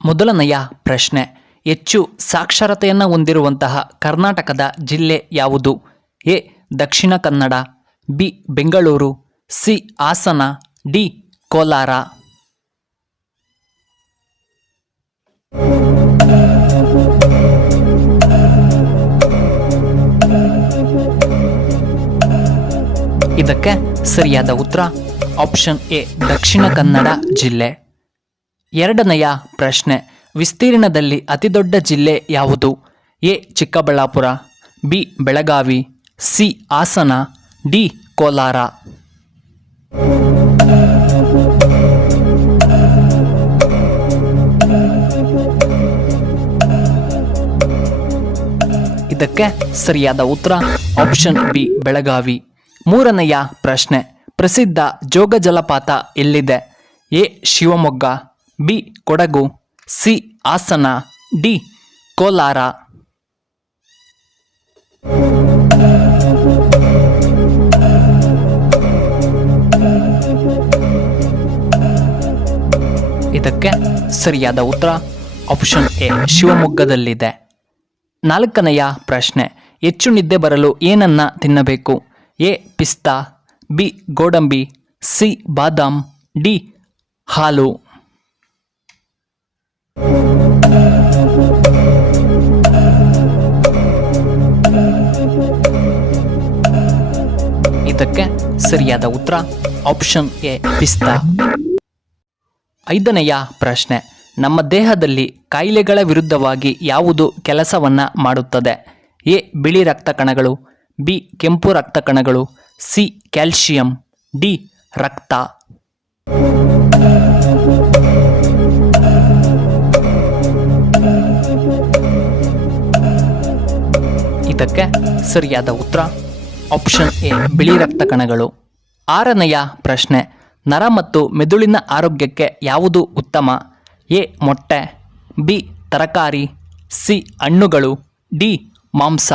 ಮೊದಲನೆಯ ಪ್ರಶ್ನೆ, ಹೆಚ್ಚು ಸಾಕ್ಷರತೆಯನ್ನು ಹೊಂದಿರುವಂತಹ ಕರ್ನಾಟಕದ ಜಿಲ್ಲೆ ಯಾವುದು? A Dakshina Kannada, B Bengaluru, C Hassan, D Kolar. ಇದಕ್ಕೆ ಸರಿಯಾದ ಉತ್ತರ ಆಪ್ಷನ್ ಎ ದಕ್ಷಿಣ ಕನ್ನಡ ಜಿಲ್ಲೆ. ಎರಡನೆಯ ಪ್ರಶ್ನೆ, ವಿಸ್ತೀರ್ಣದಲ್ಲಿ ಅತಿದೊಡ್ಡ ಜಿಲ್ಲೆ ಯಾವುದು? A Chikkaballapura, B Belagavi, C Hassan, D Kolar. ಇದಕ್ಕೆ ಸರಿಯಾದ ಉತ್ತರ ಆಪ್ಷನ್ ಬಿ ಬೆಳಗಾವಿ. ಮೂರನೆಯ ಪ್ರಶ್ನೆ, ಪ್ರಸಿದ್ಧ ಜೋಗ ಜಲಪಾತ ಎಲ್ಲಿದೆ? A Shivamogga, B Kodagu, C Hassan, D Kolar. ಇದಕ್ಕೆ ಸರಿಯಾದ ಉತ್ತರ ಆಪ್ಷನ್ ಎ ಶಿವಮೊಗ್ಗದಲ್ಲಿದೆ. ನಾಲ್ಕನೆಯ ಪ್ರಶ್ನೆ, ಹೆಚ್ಚು ನಿದ್ದೆ ಬರಲು ಏನನ್ನ ತಿನ್ನಬೇಕು? ಎ ಪಿಸ್ತಾ, ಬಿ ಗೋಡಂಬಿ, ಸಿ ಬಾದಾಮ್, ಡಿ ಹಾಲು. ಇದಕ್ಕೆ ಸರಿಯಾದ ಉತ್ತರ ಆಪ್ಷನ್ ಎ ಪಿಸ್ತಾ. ಐದನೆಯ ಪ್ರಶ್ನೆ, ನಮ್ಮ ದೇಹದಲ್ಲಿ ಕಾಯಿಲೆಗಳ ವಿರುದ್ಧವಾಗಿ ಯಾವುದು ಕೆಲಸವನ್ನ ಮಾಡುತ್ತದೆ? ಎ ಬಿಳಿ ರಕ್ತ ಕಣಗಳು, ಬಿ ಕೆಂಪು ರಕ್ತ ಕಣಗಳು, ಸಿ ಕ್ಯಾಲ್ಸಿಯಂ, ಡಿ ರಕ್ತ. ಇದಕ್ಕೆ ಸರಿಯಾದ ಉತ್ತರ ಆಪ್ಷನ್ ಎ ಬಿಳಿ ರಕ್ತ ಕಣಗಳು. ಆರನೆಯ ಪ್ರಶ್ನೆ, ನರ ಮತ್ತು ಮೆದುಳಿನ ಆರೋಗ್ಯಕ್ಕೆ ಯಾವುದು ಉತ್ತಮ? ಎ ಮೊಟ್ಟೆ, ಬಿ ತರಕಾರಿ, ಸಿ ಹಣ್ಣುಗಳು, ಡಿ ಮಾಂಸ.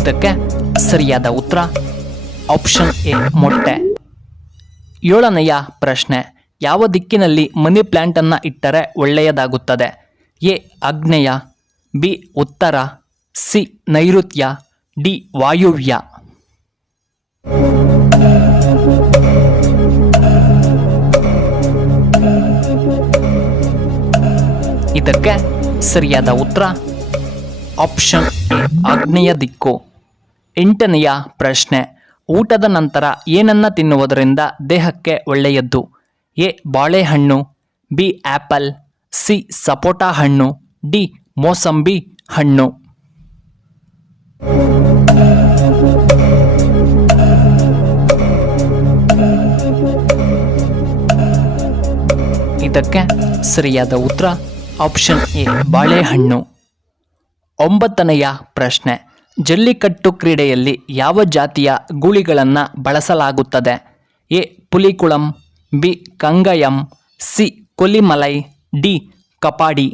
ಇದಕ್ಕೆ ಸರಿಯಾದ ಉತ್ತರ ಆಪ್ಷನ್ ಎ ಮೊಟ್ಟೆ. ಏಳನೆಯ ಪ್ರಶ್ನೆ, ಯಾವ ದಿಕ್ಕಿನಲ್ಲಿ ಮನಿ ಪ್ಲಾಂಟ್ ಅನ್ನು ಇಟ್ಟರೆ ಒಳ್ಳೆಯದಾಗುತ್ತದೆ? ಎ ಆಗ್ನೇಯ, ಬಿ ಉತ್ತರ, ಸಿ ನೈಋತ್ಯ, ಡಿ ವಾಯುವ್ಯ. ಇದಕ್ಕೆ ಸರಿಯಾದ ಉತ್ತರ ಆಪ್ಷನ್ ಎ ಆಗ್ನೇಯ ದಿಕ್ಕು. ಎಂಟನೆಯ ಪ್ರಶ್ನೆ, ಊಟದ ನಂತರ ಏನನ್ನ ತಿನ್ನುವುದರಿಂದ ದೇಹಕ್ಕೆ ಒಳ್ಳೆಯದ್ದು? ಎ ಬಾಳೆಹಣ್ಣು, ಬಿ ಆಪಲ್, ಸಿ ಸಪೋಟಾ ಹಣ್ಣು, ಡಿ ಮೋಸಂಬಿ ಹಣ್ಣು. ಇದಕ್ಕೆ ಸರಿಯಾದ ಉತ್ತರ ಆಪ್ಷನ್ ಎ ಬಾಳೆಹಣ್ಣು. ಒಂಬತ್ತನೆಯ ಪ್ರಶ್ನೆ, ಜಲ್ಲಿಕಟ್ಟು ಕ್ರೀಡೆಯಲ್ಲಿ ಯಾವ ಜಾತಿಯ ಗೂಳಿಗಳನ್ನು ಬಳಸಲಾಗುತ್ತದೆ? A Pulikulam, B Kangayam, C Kolimalai, D Kapadi.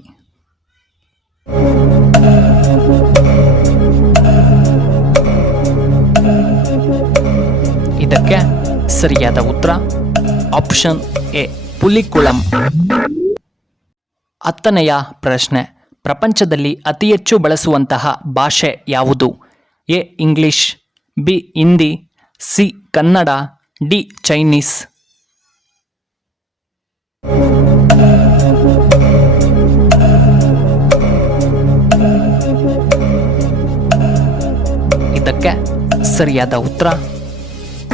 ಇದಕ್ಕೆ ಸರಿಯಾದ ಉತ್ತರ ಆಪ್ಷನ್ ಎ ಪುಲಿಕುಳಂ. ಹತ್ತನೆಯ ಪ್ರಶ್ನೆ, ಪ್ರಪಂಚದಲ್ಲಿ ಅತಿ ಹೆಚ್ಚು ಬಳಸುವಂತಹ ಭಾಷೆ ಯಾವುದು? A English, B Hindi, C Kannada, D Chinese. ಇದಕ್ಕೆ ಸರಿಯಾದ ಉತ್ತರ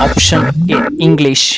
ಆಪ್ಷನ್ ಎ ಇಂಗ್ಲಿಷ್.